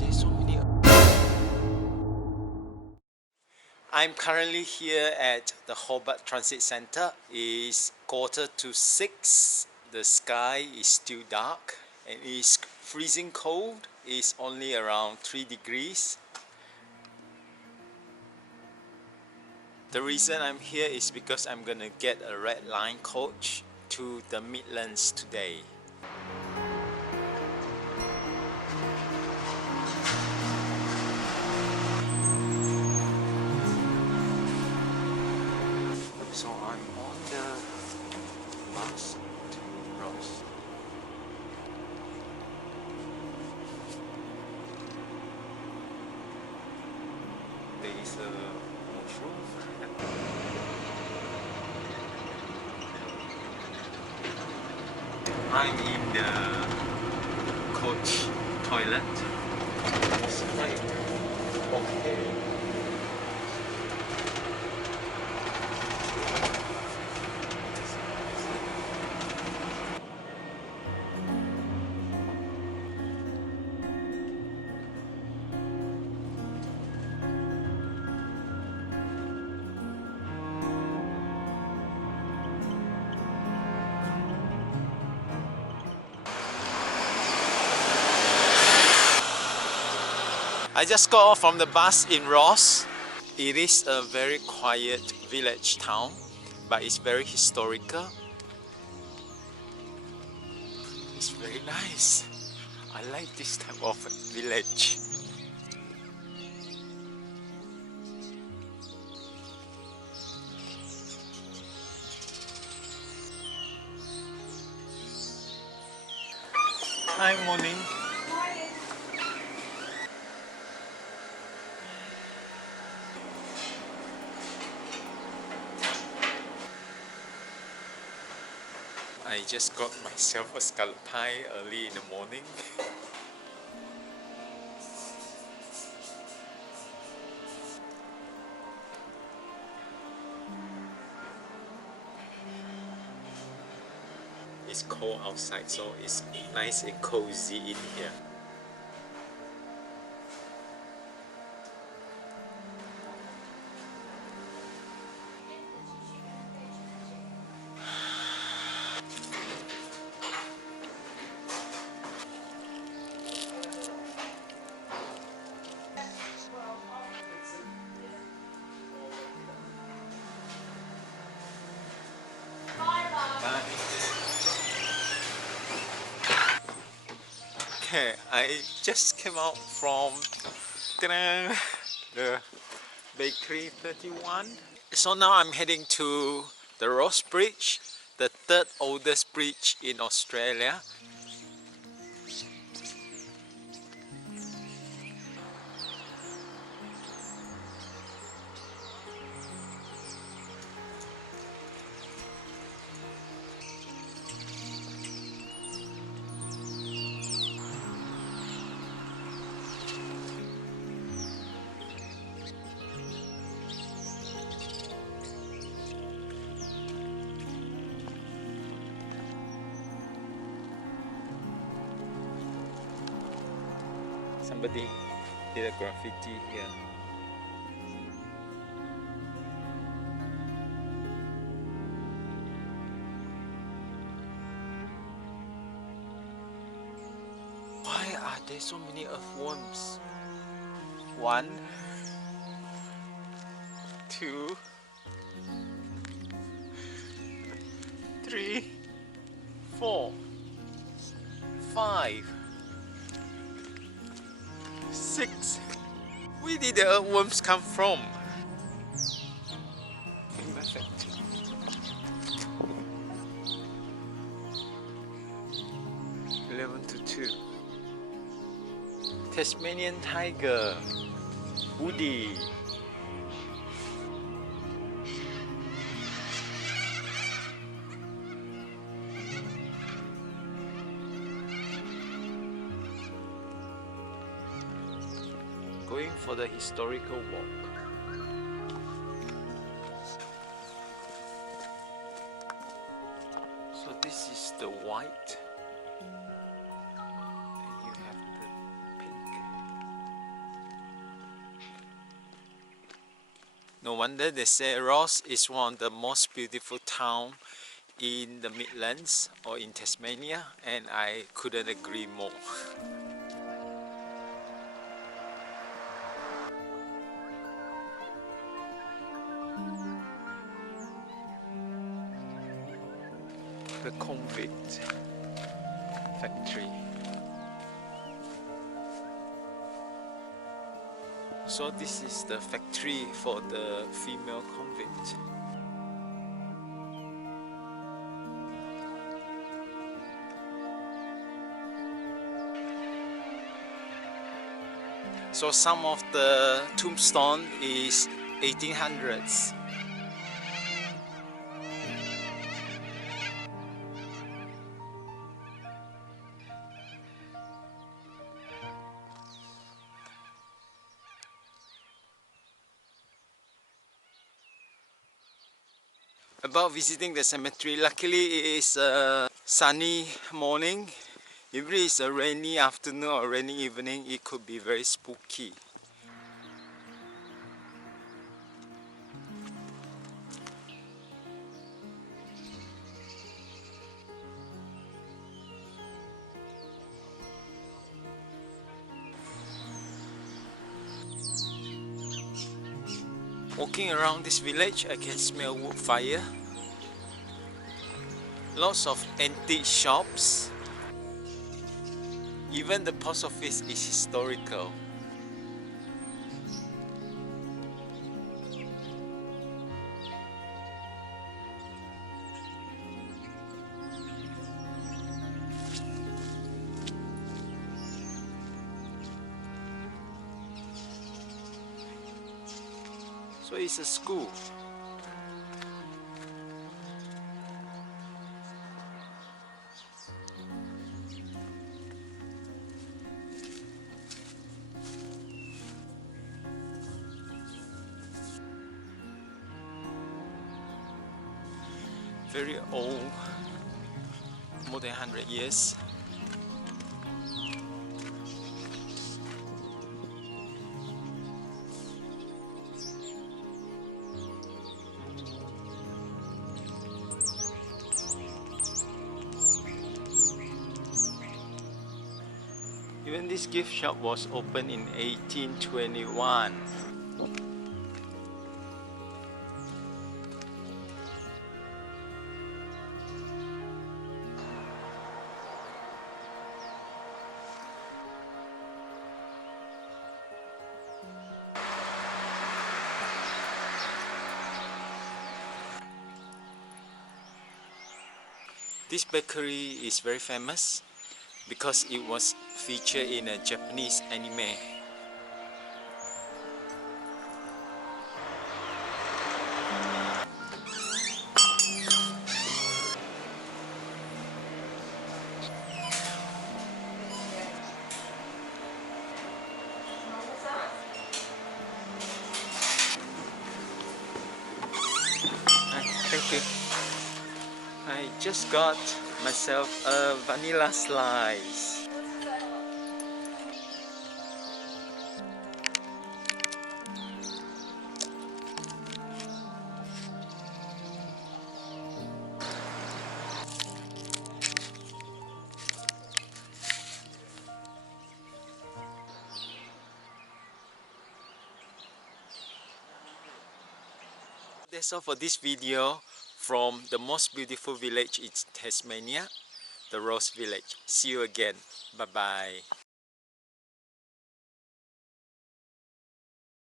there so many? I'm currently here at the Hobart Transit Centre. It's 5:45. The sky is still dark and it's freezing cold. It's only around 3 degrees. The reason I'm here is because I'm gonna get a red line coach to the Midlands today. So I'm on the bus to Ross. There is a washroom. I'm in the coach toilet. It's quite okay. I just got off from the bus in Ross. It is a very quiet village town, but it's very historical. It's very nice. I like this type of village. Hi, morning. I just got myself a scallop pie early in the morning. It's cold outside, so it's nice and cozy in here. Okay, I just came out from the Bakery 31. So now I'm heading to the Ross Bridge, the third oldest bridge in Australia. Somebody did a graffiti here. Why are there so many earthworms? 1, 2, 3, 4, 5, 6. Where did the earthworms come from? Perfect. 11 to 2. Tasmanian tiger. Woody. Going for the historical walk. So this is the white, and you have the pink. No wonder they say Ross is one of the most beautiful town in the Midlands or in Tasmania, and I couldn't agree more. The Convict factory. So this is the factory for the female convict. So some of the tombstone is 1800s. About visiting the cemetery, luckily it is a sunny morning. If it is a rainy afternoon or rainy evening, it could be very spooky. Walking around this village, I can smell wood fire. Lots of antique shops. Even the post office is historical. So it's a school. Very old, more than 100 years. Even this gift shop was opened in 1821. This bakery is very famous because it was featured in a Japanese anime. Thank you. I just got myself a vanilla slice. That's all for this video from the most beautiful village in Tasmania, the Rose Village. See you again. Bye bye.